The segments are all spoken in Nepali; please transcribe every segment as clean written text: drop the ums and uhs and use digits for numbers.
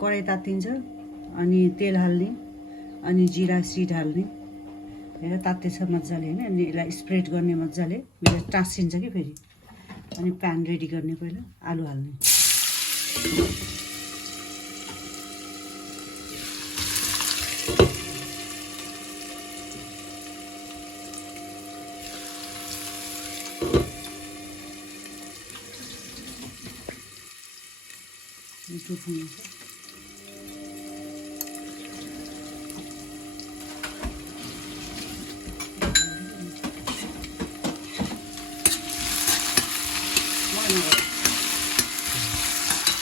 कराई तात्तिन्छ अनि तेल हाल्ने अनि जिरा सिड हाल्ने हेर तात्तेछ मजाले हैन अनि यसलाई स्प्रेड गर्ने मजाले मेरो टाँसिन्छ कि फेरि अनि प्यान रेडी गर्ने पहिला आलु हाल्ने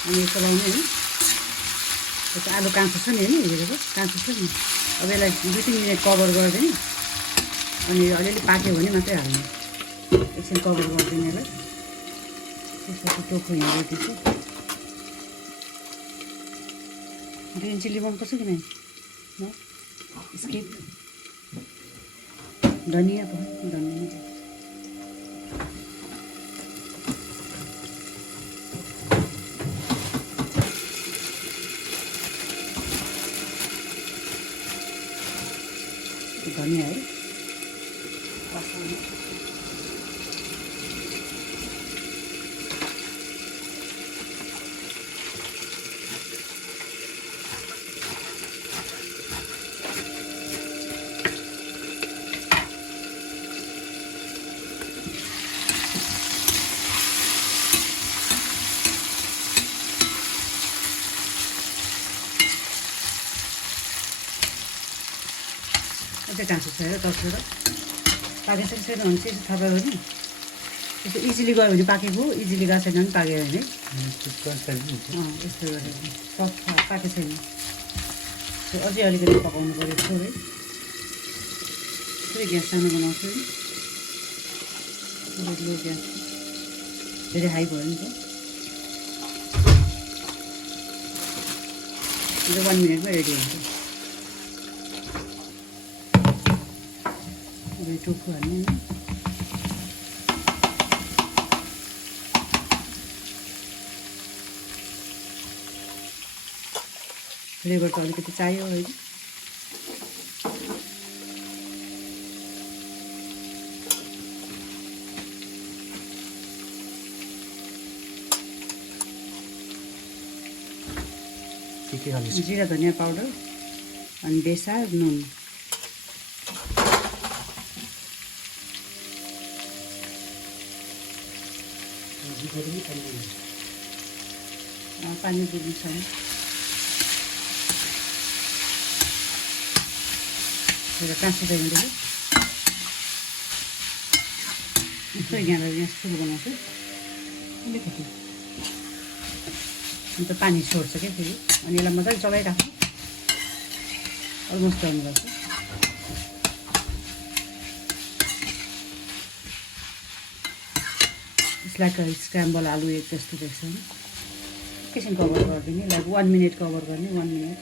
अनि यसो लाउने है त्यो आलु काँचो छ नि हैन हेरेको काँचो छ नि अब यसलाई 2-3 मिनट कभर गरिदिने अनि अलिअलि पाक्यो भने मात्रै हाल्ने एकछिन कभर गरिदिने यसलाई त्यसपछि टोक्रो हिँड्दैछ ग्रिन चिल्ली मनपर्छ कि नै स्किप धनिया धनिया धनिया है काँचो छ हेर तर्सेर पाकेको छैन भने चाहिँ थाहा पायो भने त्यस्तो इजिली गयो भने पाकेको इजिली गएको छैन भने पाक्यो भने यस्तो गरेर सफ्ट पाकेको छैन त्यो अझै अलिकति पकाउनु पऱ्यो थोरै थोरै ग्यास सानो बनाउँछु लो ग्यास धेरै हाई भयो नि त 1 मिनटमा रेडी हुन्छ टोक्रो हाल्ने फ्लेभर त अलिकति चाहियो होइन जिरा धनिया पाउडर अनि बेसार नुन पानी दिनु छ काँचो चाहिन्छ यस्तो यहाँ सुरु बनाउँछु अलिकति अन्त पानी छोड्छ क्या फेरि अनि यसलाई मजाले चलाइराख्नु अलमोस्ट गर्नुपर्छ लाइक स्क्रैम्बल आलु एक जस्तो देख्छ नि एकैछिन कभर गरिदिने लाइक 1 मिनट कभर गर्ने 1 मिनट